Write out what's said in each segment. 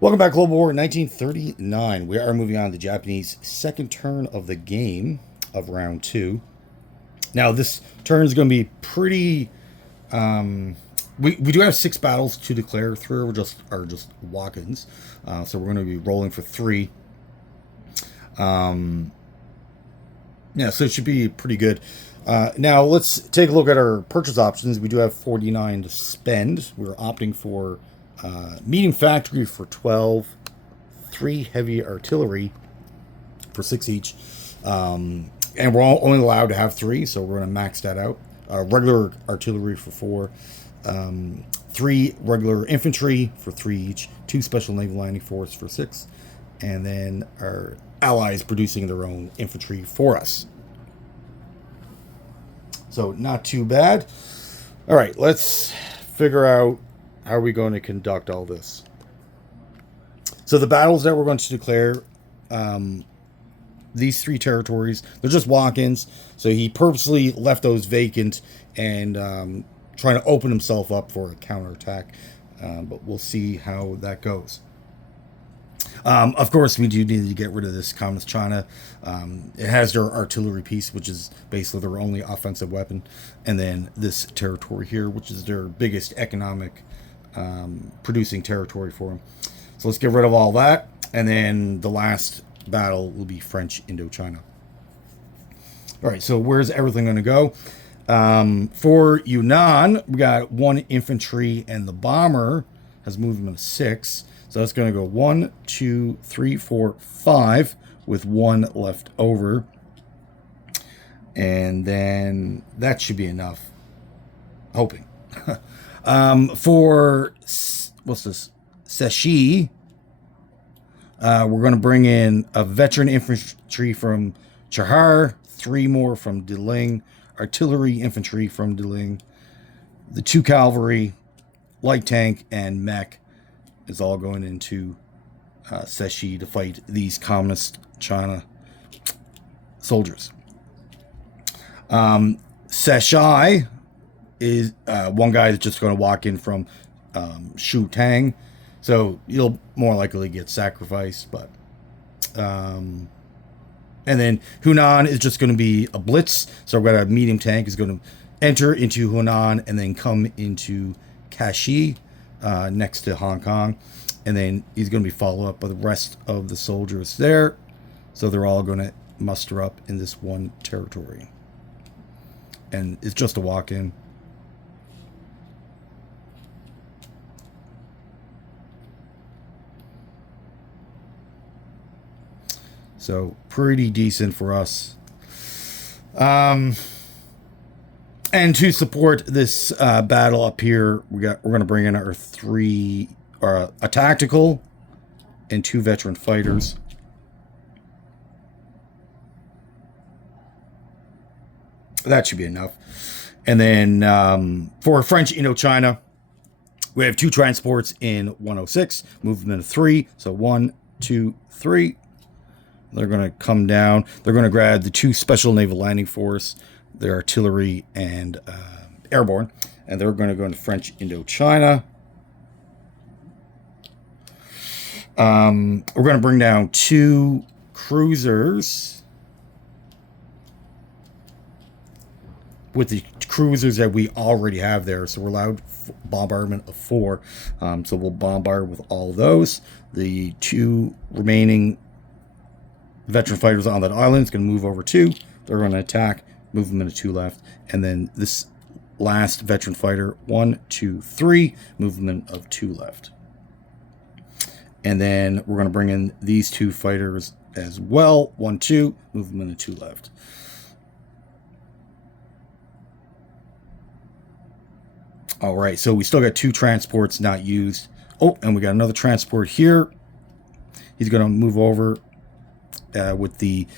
Welcome back, Global War 1939. We are moving on to the Japanese second turn of the game of round two. Now, this turn is going to be pretty. We do have 6 battles to declare. 3 are just walk-ins, so we're going to be rolling for 3. Yeah, so it should be pretty good. Now let's take a look at our purchase options. We do have 49 to spend. We're opting for medium factory for 12, 3 heavy artillery for 6 each, and we're only allowed to have 3, so we're going to max that out. Regular artillery for 4, 3 regular infantry for 3 each, 2 special naval landing force for 6, and then our allies producing their own infantry for us. So not too bad. All right, let's figure out how are we going to conduct all this. So the battles that we're going to declare, these 3 territories, they're just walk-ins. So he purposely left those vacant and trying to open himself up for a counterattack. But we'll see how that goes. Of course, we do need to get rid of this Communist China. It has their artillery piece, which is basically their only offensive weapon. And then this territory here, which is their biggest economic producing territory for them. So let's get rid of all that. And then the last battle will be French Indochina. All right, so where's everything going to go? For Yunnan, we got 1 infantry, and the bomber has movement of 6. So that's going to go 1, 2, 3, 4, 5 with 1 left over. And then that should be enough. Hoping. For, what's this? Seshi, we're going to bring in a veteran infantry from Chahar, 3 more from Diling, artillery infantry from Diling, the 2 cavalry, light tank, and mech is all going into Seshi to fight these Communist China soldiers. Seshai is one guy that's just going to walk in from Shu Tang, so you'll more likely get sacrificed. But and then Hunan is just going to be a blitz, so we've got a medium tank is going to enter into Hunan and then come into Kashi, next to Hong Kong, and then he's going to be followed up by the rest of the soldiers there, so they're all going to muster up in this one territory, and it's just a walk-in. So pretty decent for us. And to support this battle up here, we're going to bring in our 3, or a tactical and 2 veteran fighters. That should be enough. And then for French Indochina, we have 2 transports in 106, movement of 3. So 1, 2, 3. They're going to come down. They're going to grab the 2 special naval landing force, their artillery, and airborne, and they're going to go into French Indochina. We're going to bring down 2 cruisers with the cruisers that we already have there, so we're allowed bombardment of 4. So we'll bombard with all of those. The 2 remaining veteran fighters on that island is going to move over 2. They're going to attack. Movement of 2 left, and then this last veteran fighter, 1, 2, 3, movement of 2 left, and then we're going to bring in these 2 fighters as well, 1, 2, movement of 2 left. All right, so we still got 2 transports not used. Oh, and we got another transport here. He's going to move over with the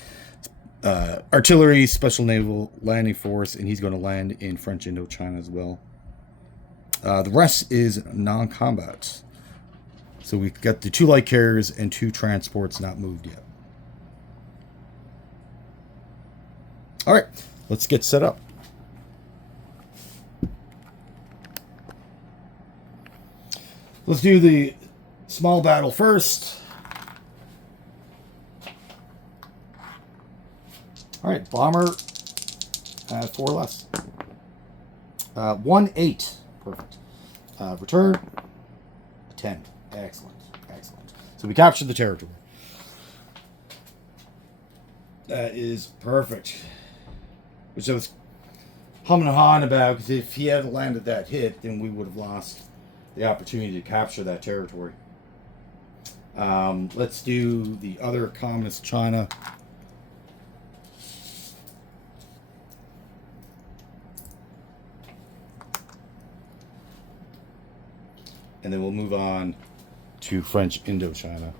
artillery, special naval landing force, and he's going to land in French Indochina as well. The rest is non-combat. So we've got the 2 light carriers and 2 transports not moved yet. All right, let's get set up. Let's do the Small battle first. All right, bomber. 4 less. 1-8. Perfect. Return. 10. Excellent. Excellent. So we captured the territory. That is perfect. Which I was humming and hawing about, because if he had landed that hit, then we would have lost the opportunity to capture that territory. Let's do the other communist China. And then we'll move on to French Indochina.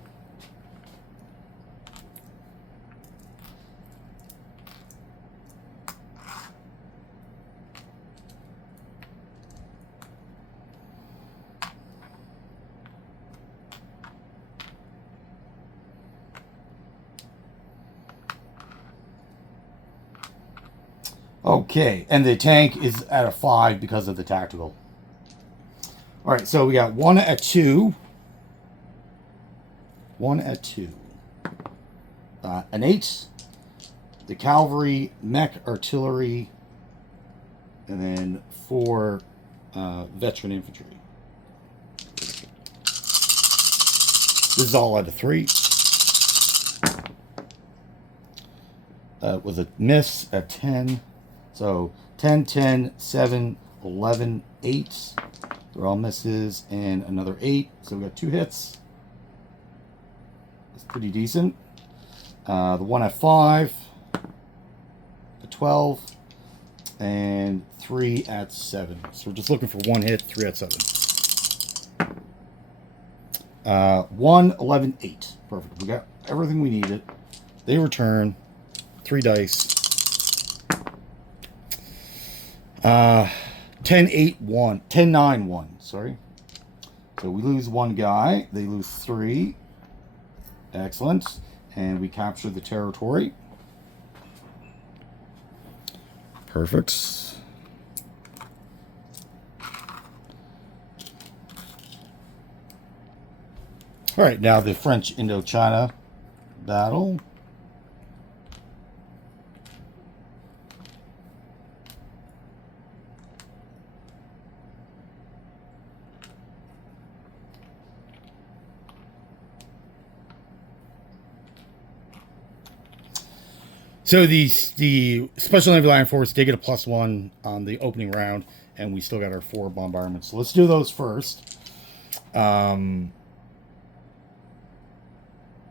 Okay, and the tank is at a 5 because of the tactical. All right, so we got 1 at 2. 1 at 2. An 8. The cavalry, mech artillery, and then 4 veteran infantry. This is all at a 3. With a miss at 10. So 10, 10, 7, 11, 8. They're all misses, and another 8. So we got 2 hits. That's pretty decent. The 1 at 5, a 12, and 3 at 7. So we're just looking for 1 hit, 3 at 7. 1, 11, 8. Perfect. We got everything we needed. They return 3 dice. 10, 8, 1. 10, 9, 1. Sorry. So we lose 1 guy. They lose 3. Excellent. And we capture the territory. Perfect. All right, now the French Indochina battle. So the Special Navy Land Force did get a +1 on the opening round, and we still got our 4 bombardments. So let's do those first. And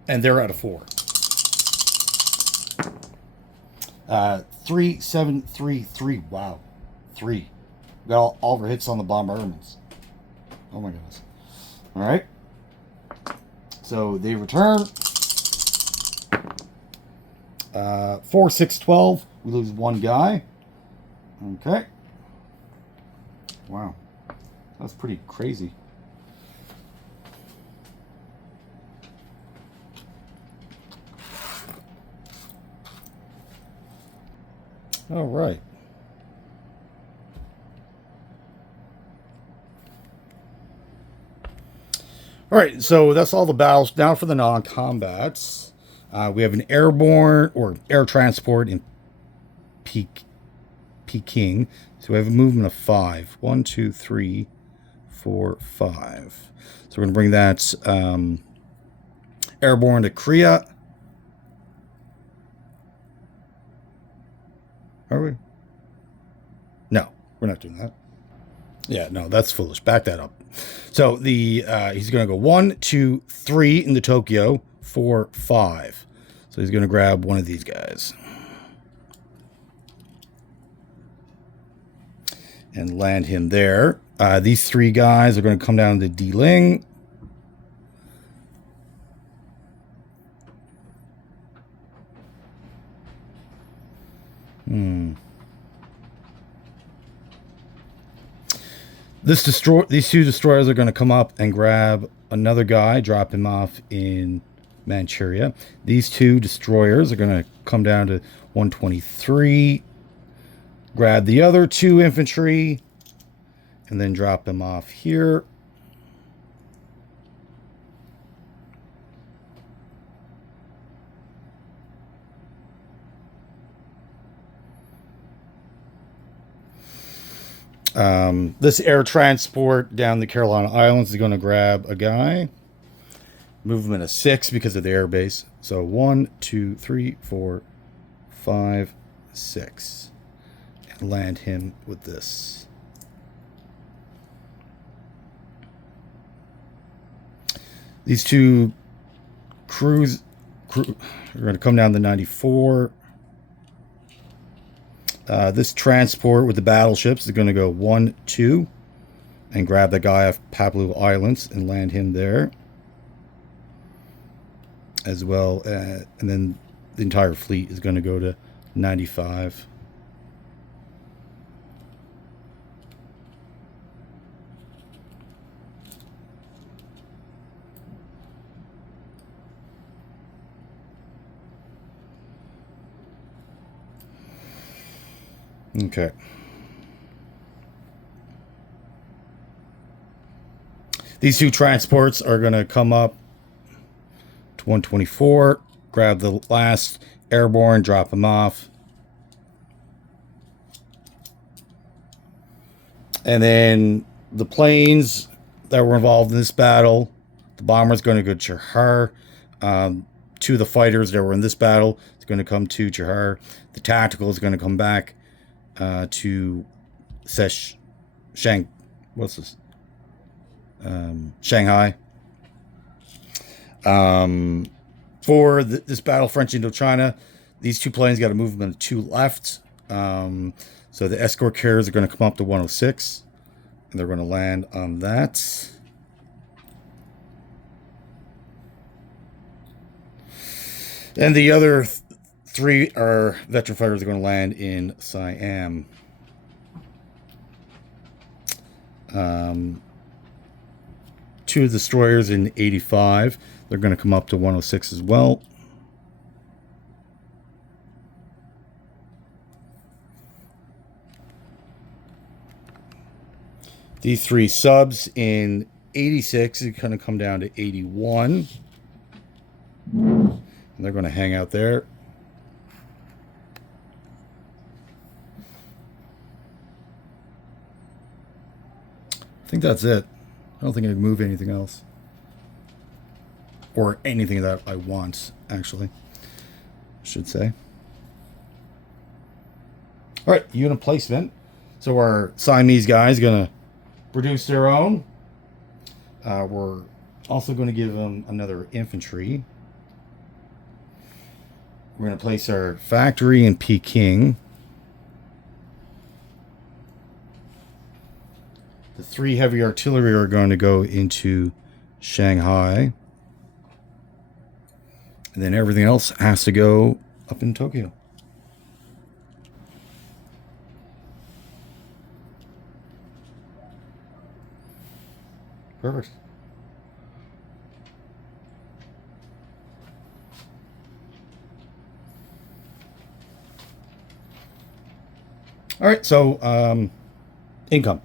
they're at a 4. 3, 7, 3, 3. Wow. 3. We got all of our hits on the bombardments. Oh my goodness. All right. So they return. 4, 6, 12. We lose 1 guy. Okay. Wow. That's pretty crazy. All right. All right, so that's all the battles. Now for the non-combats. We have an airborne or air transport in Peking. So we have a movement of 5. 1, 2, 3, 4, 5. So we're going to bring that airborne to Korea. Are we? No, we're not doing that. Yeah, no, that's foolish. Back that up. So the he's going to go 1, 2, 3 into Tokyo. 4, 5. So he's going to grab one of these guys and land him there. These 3 guys are going to come down to D-Ling. These 2 destroyers are going to come up and grab another guy, drop him off in Manchuria. These 2 destroyers are going to come down to 123, grab the other 2 infantry, and then drop them off here. This air transport down the Carolina Islands is going to grab a guy. Movement of 6 because of the air base. So 1, 2, 3, 4, 5, 6. And land him with this. These two crews are going to come down to 94. This transport with the battleships is going to go 1, 2 and grab the guy off Papua Islands and land him there as well. And then the entire fleet is going to go to 95. Okay. These two transports are going to come up to 124, grab the last airborne, drop them off. And then the planes that were involved in this battle, the bomber's going to go to Chahar. Two of the fighters that were in this battle is going to come to Chahar. The tactical is going to come back to Shanghai. For this battle, French Indochina, these two planes got a movement of 2 left. So the escort carriers are going to come up to 106, and they're going to land on that. And the other 3 are veteran fighters are going to land in Siam. 2 destroyers in 85. They're going to come up to 106 as well. These 3 subs in 86 is going to come down to 81. And they're going to hang out there. I think that's it. I don't think I can move anything else. Or anything that I want, actually. I should say. Alright, unit placement. So our Siamese guys going to produce their own. We're also going to give them another infantry. We're going to place our factory in Peking. The 3 heavy artillery are going to go into Shanghai. And then everything else has to go up in Tokyo. Perfect. All right, so income.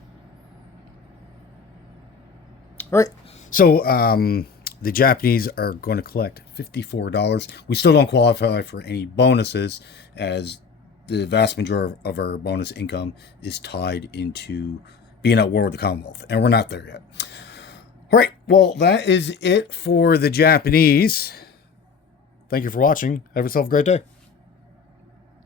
All right, so the Japanese are going to collect $54. We still don't qualify for any bonuses, as the vast majority of our bonus income is tied into being at war with the Commonwealth, and we're not there yet. All right, well, that is it for the Japanese. Thank you for watching. Have yourself a great day.